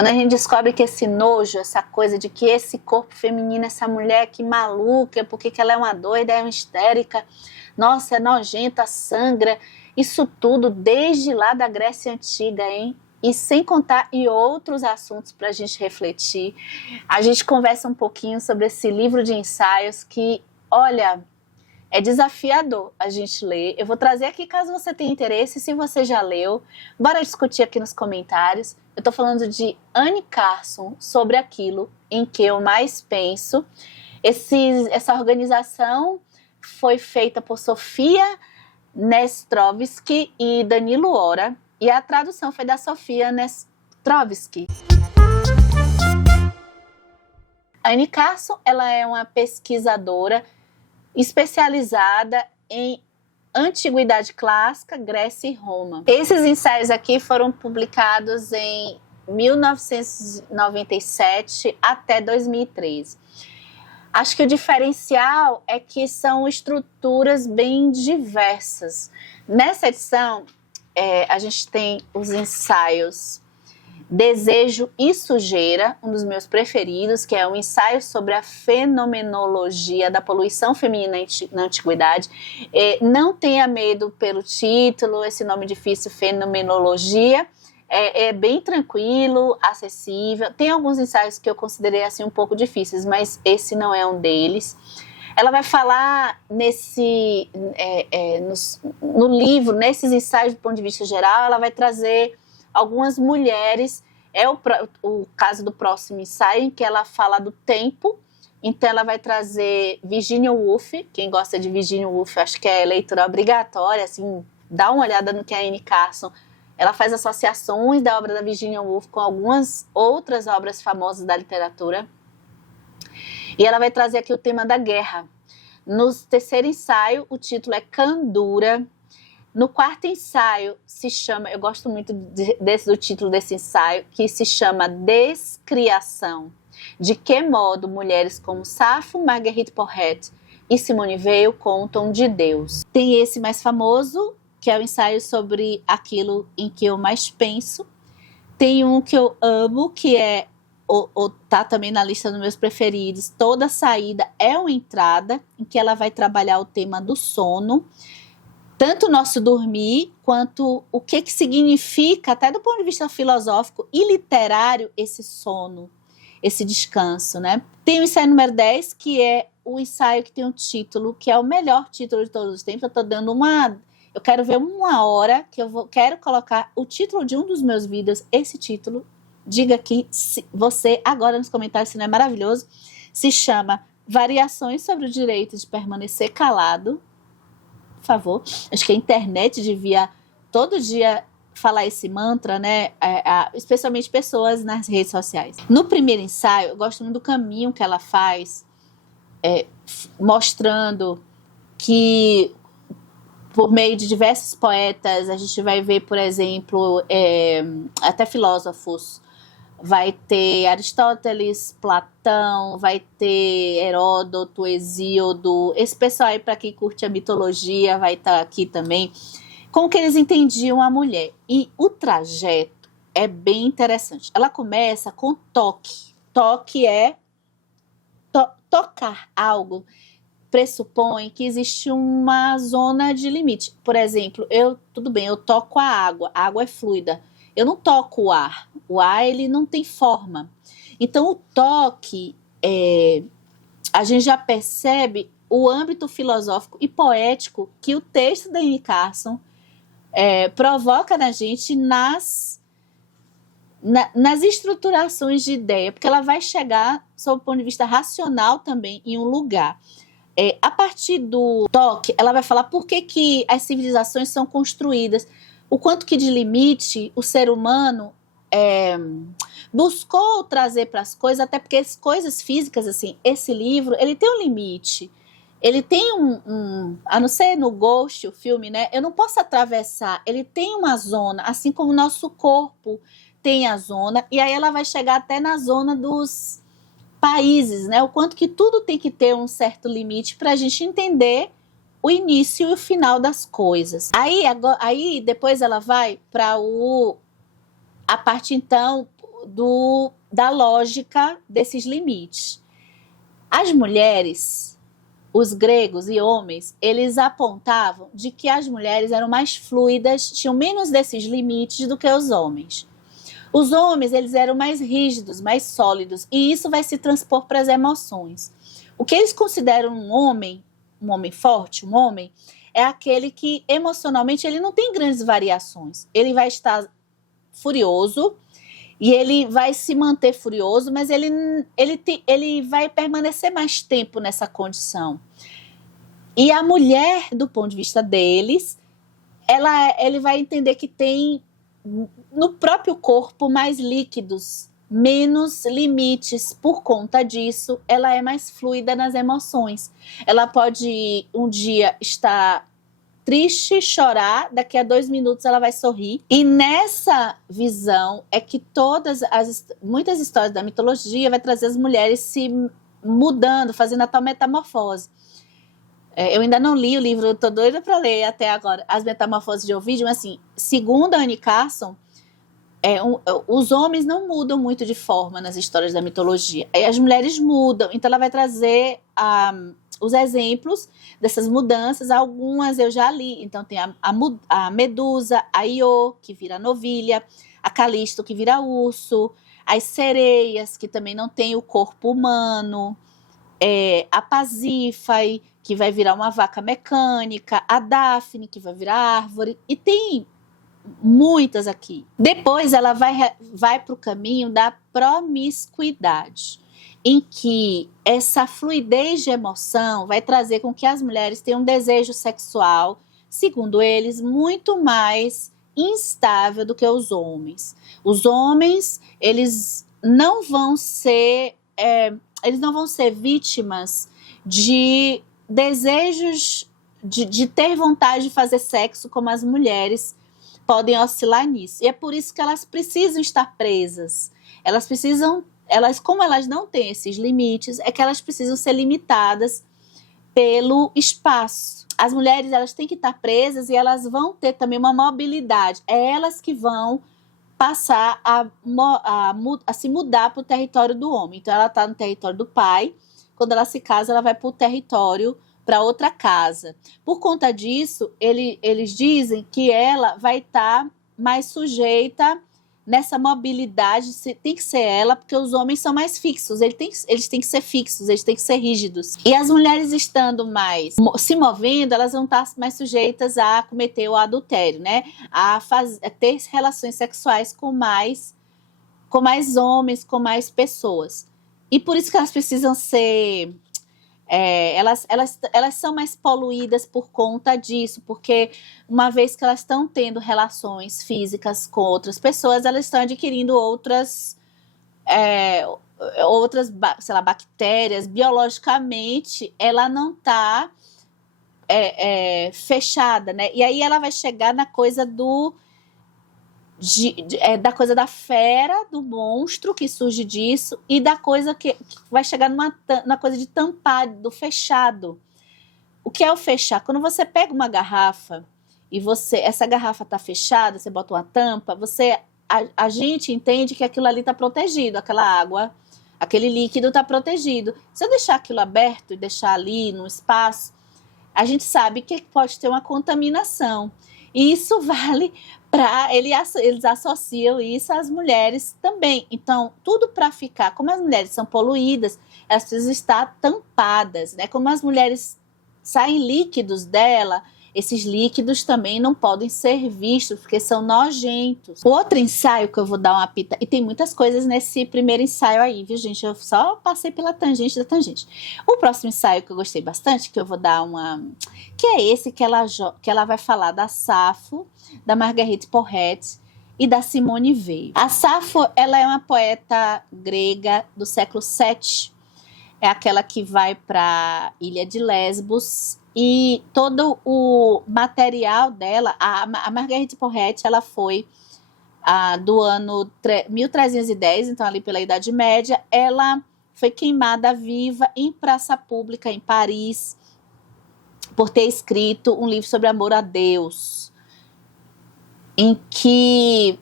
Quando a gente descobre que esse nojo, essa coisa de que esse corpo feminino, essa mulher que maluca, porque que ela é uma doida, é uma histérica, nossa, é nojenta, sangra, isso tudo desde lá da Grécia Antiga, hein? E sem contar e outros assuntos para a gente refletir. A gente conversa um pouquinho sobre esse livro de ensaios que, olha, é desafiador a gente ler. Eu vou trazer aqui caso você tenha interesse, se você já leu, bora discutir aqui nos comentários. Eu estou falando de Anne Carson, Sobre Aquilo em que eu mais penso. Essa organização foi feita por Sofia Nestrovsky e Danilo Ora, e a tradução foi da Sofia Nestrovsky. Anne Carson, ela é uma pesquisadora especializada em Antiguidade Clássica, Grécia e Roma. Esses ensaios aqui foram publicados em 1997 até 2013. Acho que o diferencial é que são estruturas bem diversas. Nessa edição, a gente tem os ensaios Desejo e Sujeira, um dos meus preferidos, que é um ensaio sobre a fenomenologia da poluição feminina na antiguidade. Não tenha medo pelo título, esse nome difícil, fenomenologia. É bem tranquilo, acessível. Tem alguns ensaios que eu considerei assim um pouco difíceis, mas esse não é um deles. Ela vai falar no livro, nesses ensaios do ponto de vista geral, ela vai trazer algumas mulheres. É o caso do próximo ensaio, em que ela fala do tempo. Então ela vai trazer Virginia Woolf. Quem gosta de Virginia Woolf, acho que é leitura obrigatória, assim, dá uma olhada no que a Anne Carson. Ela faz associações da obra da Virginia Woolf com algumas outras obras famosas da literatura. E ela vai trazer aqui o tema da guerra. No terceiro ensaio, o título é Candura. No quarto ensaio, se chama, eu gosto muito do título desse ensaio, que se chama Descriação. De que modo mulheres como Safo, Marguerite Porret e Simone Weil contam de Deus. Tem esse mais famoso, que é o ensaio Sobre Aquilo em que eu mais penso. Tem um que eu amo, que tá também na lista dos meus preferidos. Toda saída é uma entrada, em que ela vai trabalhar o tema do sono, tanto o nosso dormir, quanto o que significa, até do ponto de vista filosófico e literário, esse sono, esse descanso, né? Tem o ensaio número 10, que é o ensaio que tem um título, que é o melhor título de todos os tempos. Eu quero ver uma hora que quero colocar o título de um dos meus vídeos, esse título. Diga aqui, você agora nos comentários, se não é maravilhoso. Se chama Variações sobre o Direito de Permanecer Calado. Por favor, acho que a internet devia todo dia falar esse mantra, né? Especialmente pessoas nas redes sociais. No primeiro ensaio, eu gosto muito do caminho que ela faz, mostrando que por meio de diversos poetas, a gente vai ver, por exemplo, até filósofos, vai ter Aristóteles, Platão, vai ter Heródoto, Hesíodo, esse pessoal aí, para quem curte a mitologia, vai estar aqui também, como que eles entendiam a mulher. E o trajeto é bem interessante. Ela começa com toque. Toque é tocar algo. Pressupõe que existe uma zona de limite. Por exemplo, tudo bem, eu toco a água é fluida. Eu não toco o ar ele não tem forma. Então o toque, a gente já percebe o âmbito filosófico e poético que o texto da Anne Carson provoca na gente nas estruturações de ideia, porque ela vai chegar, sob o ponto de vista racional também, em um lugar. A partir do toque, ela vai falar por que as civilizações são construídas, o quanto que de limite o ser humano buscou trazer para as coisas, até porque as coisas físicas, assim, esse livro, ele tem um limite, ele tem a não ser no Ghost, o filme, né? Eu não posso atravessar, ele tem uma zona, assim como o nosso corpo tem a zona, e aí ela vai chegar até na zona dos países, né? O quanto que tudo tem que ter um certo limite para a gente entender o início e o final das coisas. Aí depois ela vai para a parte, então, da lógica desses limites. As mulheres, os gregos e homens, eles apontavam de que as mulheres eram mais fluidas, tinham menos desses limites do que os homens. Os homens, eles eram mais rígidos, mais sólidos, e isso vai se transpor para as emoções. O que eles consideram um homem forte, um homem, é aquele que emocionalmente ele não tem grandes variações. Ele vai estar furioso e ele vai se manter furioso, mas ele vai permanecer mais tempo nessa condição. E a mulher, do ponto de vista deles, ele vai entender que tem no próprio corpo mais líquidos, menos limites. Por conta disso, ela é mais fluida nas emoções. Ela pode um dia estar triste, chorar, daqui a 2 minutos ela vai sorrir. E nessa visão é que muitas histórias da mitologia vai trazer as mulheres se mudando, fazendo a tal metamorfose. Eu ainda não li o livro, eu tô doida para ler até agora, As Metamorfoses de Ovídio, mas assim, segundo a Anne Carson, os homens não mudam muito de forma nas histórias da mitologia. As mulheres mudam, então ela vai trazer os exemplos dessas mudanças. Algumas eu já li. Então tem a Medusa, a Io, que vira novilha, a Calisto, que vira urso, as sereias, que também não tem o corpo humano, a Pasífae, que vai virar uma vaca mecânica, a Daphne, que vai virar árvore, e tem muitas aqui. Depois ela vai para o caminho da promiscuidade, em que essa fluidez de emoção vai trazer com que as mulheres tenham um desejo sexual, segundo eles, muito mais instável do que os homens. Os homens, eles não vão ser vítimas de desejos de ter vontade de fazer sexo como as mulheres podem oscilar nisso. E é por isso que elas precisam estar presas. Como elas não têm esses limites, é que elas precisam ser limitadas pelo espaço. As mulheres, elas têm que estar presas e elas vão ter também uma mobilidade. É elas que vão passar a se mudar para o território do homem. Então ela está no território do pai. Quando ela se casa, ela vai para o território, para outra casa. Por conta disso, eles dizem que ela vai estar mais sujeita nessa mobilidade. Tem que ser ela, porque os homens são mais fixos. Eles têm que ser fixos, eles têm que ser rígidos. E as mulheres estando mais se movendo, elas vão estar mais sujeitas a cometer o adultério, né? A ter relações sexuais com mais homens, com mais pessoas. E por isso que elas precisam ser... elas são mais poluídas por conta disso, porque uma vez que elas estão tendo relações físicas com outras pessoas, elas estão adquirindo outras sei lá, bactérias. Biologicamente, ela não está fechada, né? E aí ela vai chegar na coisa da coisa da fera, do monstro que surge disso, e da coisa que vai chegar na coisa de tampar, do fechado. O que é o fechar? Quando você pega uma garrafa e essa garrafa está fechada, você bota uma tampa, a gente entende que aquilo ali está protegido, aquela água, aquele líquido está protegido. Se eu deixar aquilo aberto e deixar ali no espaço, a gente sabe que pode ter uma contaminação. E isso vale para... Eles associam isso às mulheres também. Então, tudo para ficar... Como as mulheres são poluídas, elas precisam estar tampadas, né? Como as mulheres saem líquidos dela, esses líquidos também não podem ser vistos, porque são nojentos. O outro ensaio que eu vou dar uma pita... E tem muitas coisas nesse primeiro ensaio aí, viu, gente? Eu só passei pela tangente da tangente. O próximo ensaio que eu gostei bastante, que eu vou dar uma... Que é esse que ela vai falar da Safo, da Marguerite Porete e da Simone Weil. A Safo, ela é uma poeta grega do século VII. É aquela que vai para a ilha de Lesbos, e todo o material dela, a Marguerite Porete, ela foi do ano 1310, então ali pela Idade Média. Ela foi queimada viva em praça pública em Paris por ter escrito um livro sobre amor a Deus, em que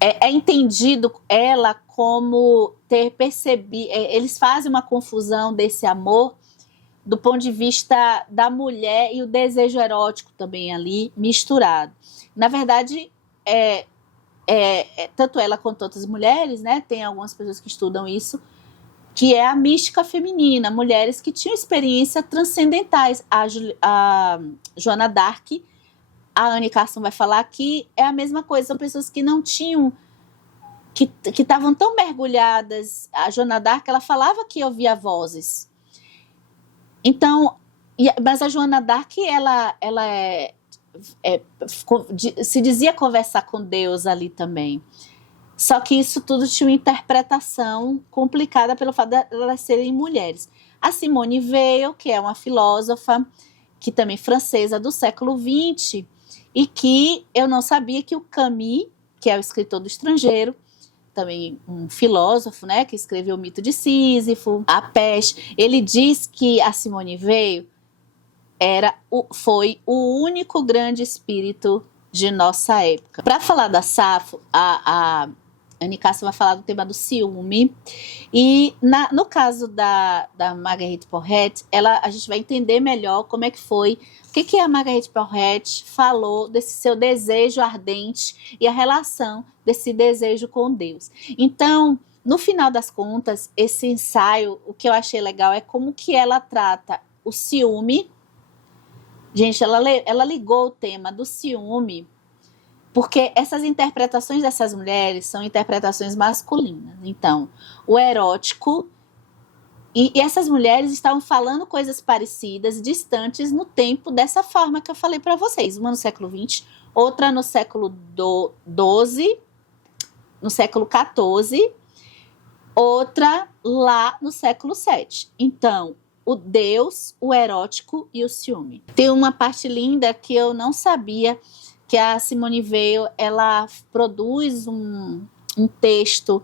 é entendido ela como ter percebido. Eles fazem uma confusão desse amor do ponto de vista da mulher e o desejo erótico também ali misturado. Na verdade, tanto ela quanto outras mulheres, né? Tem algumas pessoas que estudam isso, que é a mística feminina, mulheres que tinham experiências transcendentais. A Joana d'Arc, a Anne Carson vai falar que é a mesma coisa, são pessoas que não tinham, que estavam tão mergulhadas. A Joana d'Arc, ela falava que ouvia vozes. Então, mas a Joana d'Arc, ela se dizia conversar com Deus ali também. Só que isso tudo tinha uma interpretação complicada pelo fato de elas serem mulheres. A Simone Weil, que é uma filósofa, que também francesa do século XX, e que eu não sabia que o Camus, que é o escritor do Estrangeiro, também um filósofo, né, que escreveu o Mito de Sísifo, A Peste, ele diz que a Simone Weil foi o único grande espírito de nossa época. Para falar da Safo, a Anne Carson vai falar do tema do ciúme, e no caso da Marguerite Porret, a gente vai entender melhor como é que foi, o que a Marguerite Porret falou desse seu desejo ardente e a relação desse desejo com Deus. Então, no final das contas, esse ensaio, o que eu achei legal é como que ela trata o ciúme. Gente, ela ligou o tema do ciúme, porque essas interpretações dessas mulheres são interpretações masculinas. Então, o erótico, e essas mulheres estavam falando coisas parecidas, distantes no tempo, dessa forma que eu falei para vocês. Uma no século XX, outra no século XII, no século XIV, outra lá no século VII. Então, o Deus, o erótico e o ciúme. Tem uma parte linda que eu não sabia, que a Simone Weil, ela produz um texto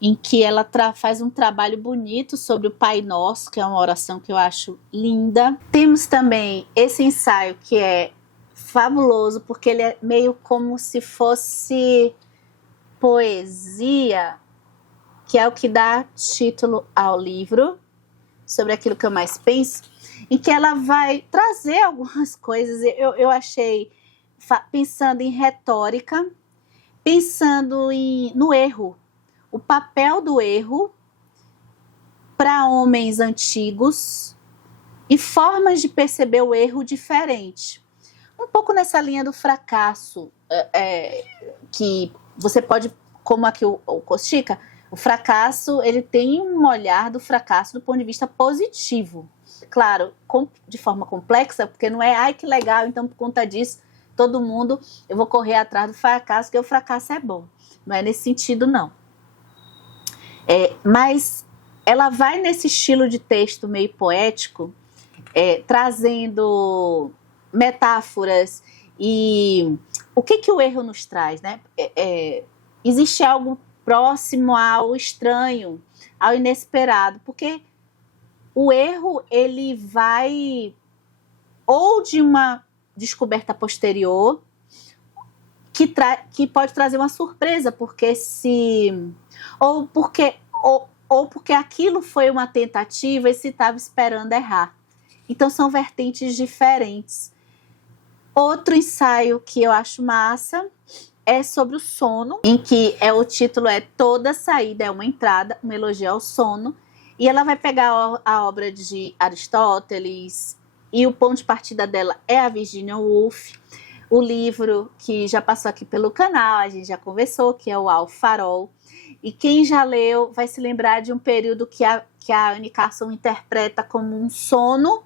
em que ela faz um trabalho bonito sobre o Pai Nosso, que é uma oração que eu acho linda. Temos também esse ensaio que é fabuloso, porque ele é meio como se fosse poesia, que é o que dá título ao livro, sobre aquilo que eu mais penso, em que ela vai trazer algumas coisas, eu achei, pensando em retórica, pensando no erro, o papel do erro para homens antigos e formas de perceber o erro diferente. Um pouco nessa linha do fracasso, que você pode, como aqui o Costiga, o fracasso, ele tem um olhar do fracasso do ponto de vista positivo. Claro, de forma complexa, porque não é, ai que legal, então por conta disso, todo mundo, eu vou correr atrás do fracasso, porque o fracasso é bom. Não é nesse sentido, não. Mas ela vai nesse estilo de texto meio poético, trazendo metáforas e o que o erro nos traz, né? Existe algo próximo ao estranho, ao inesperado, porque o erro, ele vai ou de uma descoberta posterior, que pode trazer uma surpresa, porque ou porque aquilo foi uma tentativa e se estava esperando errar. Então são vertentes diferentes. Outro ensaio que eu acho massa é sobre o sono, em que o título é Toda Saída é uma Entrada, um elogio ao sono, e ela vai pegar a obra de Aristóteles, e o ponto de partida dela é a Virginia Woolf, o livro que já passou aqui pelo canal, a gente já conversou, que é o Alfarol, e quem já leu vai se lembrar de um período que a Anne Carson interpreta como um sono.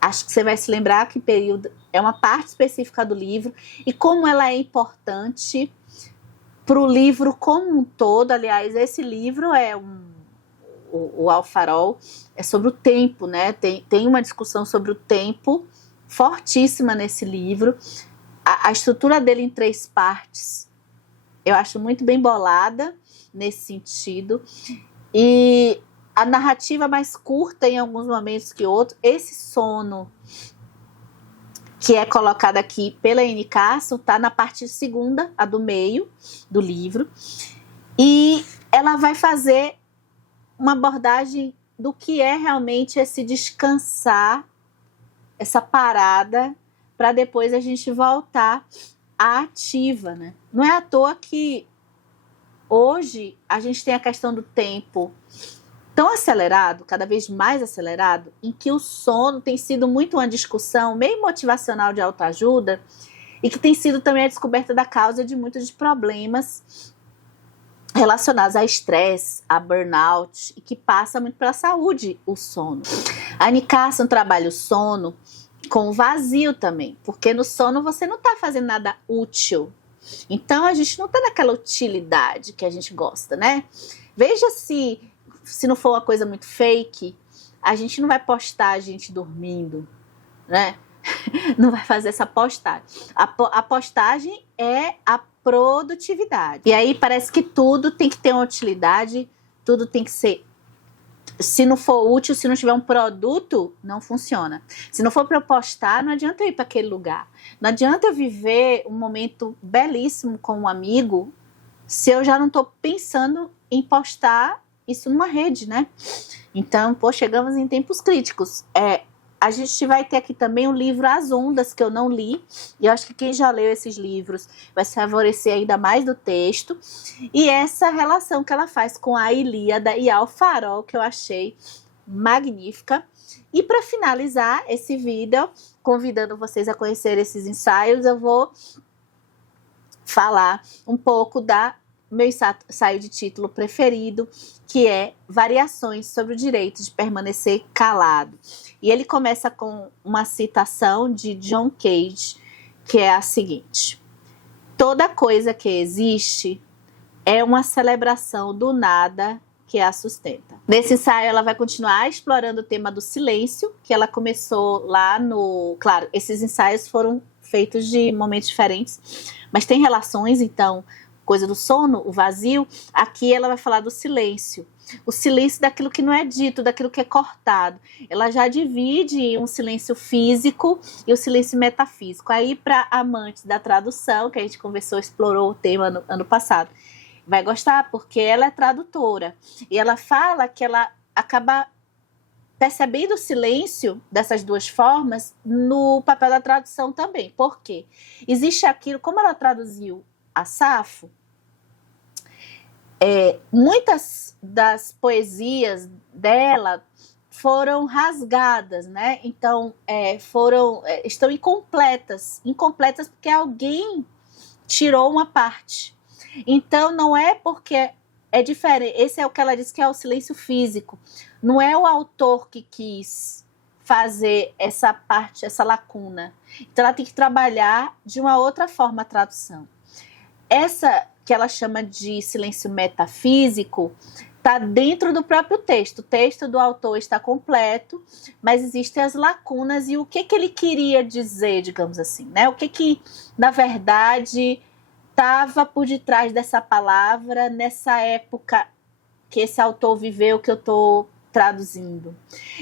Acho que você vai se lembrar que período é uma parte específica do livro e como ela é importante para o livro como um todo. Aliás, esse livro o Alfarol é sobre o tempo, né? Tem uma discussão sobre o tempo fortíssima nesse livro. A estrutura dele em 3 partes eu acho muito bem bolada nesse sentido. E a narrativa mais curta em alguns momentos que outros. Esse sono que é colocada aqui pela Anne Carson, está na parte segunda, a do meio do livro, e ela vai fazer uma abordagem do que é realmente esse descansar, essa parada, para depois a gente voltar à ativa, né? Não é à toa que hoje a gente tem a questão do tempo tão acelerado, cada vez mais acelerado, em que o sono tem sido muito uma discussão meio motivacional de autoajuda e que tem sido também a descoberta da causa de muitos problemas relacionados a estresse, a burnout, e que passa muito pela saúde, o sono. A Anne Carson trabalha o sono com o vazio também, porque no sono você não está fazendo nada útil. Então a gente não está naquela utilidade que a gente gosta, né? Veja se não for uma coisa muito fake, a gente não vai postar a gente dormindo, né? Não vai fazer essa postagem. A postagem é a produtividade. E aí parece que tudo tem que ter uma utilidade, tudo tem que ser... Se não for útil, se não tiver um produto, não funciona. Se não for para eu postar, não adianta eu ir para aquele lugar. Não adianta eu viver um momento belíssimo com um amigo se eu já não estou pensando em postar isso numa rede, né? Então, chegamos em tempos críticos. A gente vai ter aqui também o livro As Ondas, que eu não li, e eu acho que quem já leu esses livros vai se favorecer ainda mais do texto, e essa relação que ela faz com a Ilíada e ao Farol, que eu achei magnífica. E para finalizar esse vídeo, convidando vocês a conhecer esses ensaios, eu vou falar um pouco da meu ensaio de título preferido, que é Variações sobre o Direito de Permanecer Calado. E ele começa com uma citação de John Cage, que é a seguinte: toda coisa que existe é uma celebração do nada que a sustenta. Nesse ensaio ela vai continuar explorando o tema do silêncio, que ela começou lá no... Claro, esses ensaios foram feitos de momentos diferentes, mas tem relações, então... Coisa do sono, o vazio. Aqui ela vai falar do silêncio. O silêncio daquilo que não é dito, daquilo que é cortado. Ela já divide um silêncio físico e o silêncio metafísico. Aí, para amantes da tradução, que a gente conversou, explorou o tema no ano passado, vai gostar, porque ela é tradutora. E ela fala que ela acaba percebendo o silêncio dessas duas formas no papel da tradução também. Por quê? Existe aquilo, como ela traduziu a Safo, muitas das poesias dela foram rasgadas, né? Então estão incompletas porque alguém tirou uma parte. Então não é porque é diferente. Esse é o que ela diz que é o silêncio físico. Não é o autor que quis fazer essa parte, essa lacuna. Então ela tem que trabalhar de uma outra forma a tradução. Essa que ela chama de silêncio metafísico está dentro do próprio texto. O texto do autor está completo, mas existem as lacunas e o que ele queria dizer, digamos assim, né? O que na verdade, estava por detrás dessa palavra nessa época que esse autor viveu, que eu estou traduzindo.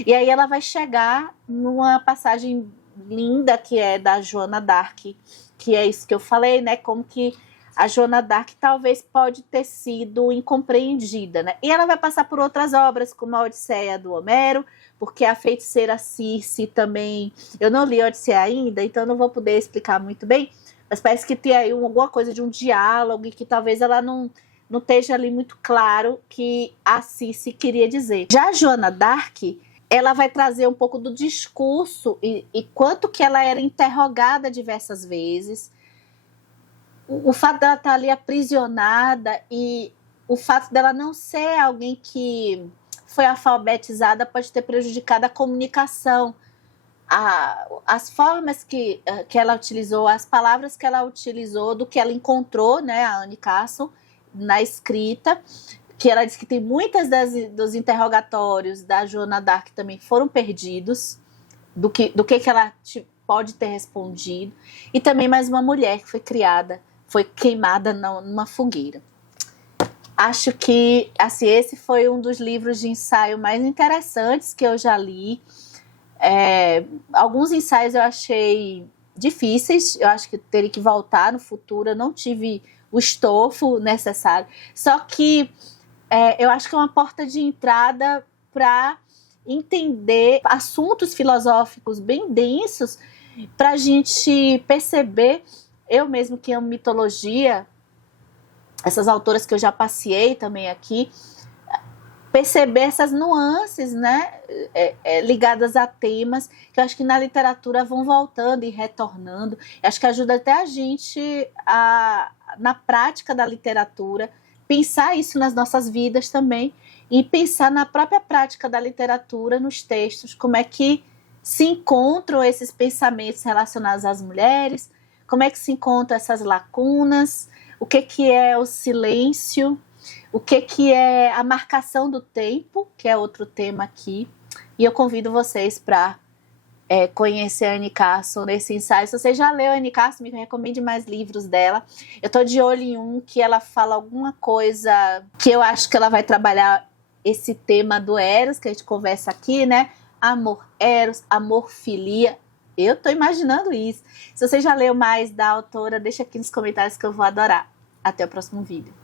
E aí ela vai chegar numa passagem linda que é da Joana d'Arc, que é isso que eu falei, né? Como que a Joana d'Arc talvez pode ter sido incompreendida, né? E ela vai passar por outras obras, como a Odisseia do Homero, porque a feiticeira Circe também... Eu não li a Odisseia ainda, então não vou poder explicar muito bem, mas parece que tem aí alguma coisa de um diálogo e que talvez ela não esteja ali muito claro que a Circe queria dizer. Já a Joana d'Arc, ela vai trazer um pouco do discurso e quanto que ela era interrogada diversas vezes, o fato dela estar ali aprisionada e o fato dela não ser alguém que foi alfabetizada pode ter prejudicado a comunicação. As formas que ela utilizou, as palavras que ela utilizou, do que ela encontrou, né, a Anne Carson, na escrita, que ela diz que tem muitas dos interrogatórios da Joana d'Arc também foram perdidos, do que ela pode ter respondido, e também mais uma mulher que foi criada, foi queimada numa fogueira. Acho que assim, esse foi um dos livros de ensaio mais interessantes que eu já li. Alguns ensaios eu achei difíceis, eu acho que teria que voltar no futuro, eu não tive o estofo necessário. Só que eu acho que é uma porta de entrada para entender assuntos filosóficos bem densos, para a gente perceber, eu mesmo que amo mitologia, essas autoras que eu já passei também aqui, perceber essas nuances, né, ligadas a temas que eu acho que na literatura vão voltando e retornando. Eu acho que ajuda até a gente, na prática da literatura, pensar isso nas nossas vidas também e pensar na própria prática da literatura, nos textos, como é que se encontram esses pensamentos relacionados às mulheres, como é que se encontram essas lacunas, o que é o silêncio, o que é a marcação do tempo, que é outro tema aqui. E eu convido vocês para conhecer a Anne Carson nesse ensaio. Se você já leu a Anne Carson, me recomende mais livros dela. Eu estou de olho em um que ela fala alguma coisa que eu acho que ela vai trabalhar esse tema do Eros, que a gente conversa aqui, né? Amor Eros, amor filia. Eu estou imaginando isso. Se você já leu mais da autora, deixa aqui nos comentários que eu vou adorar. Até o próximo vídeo.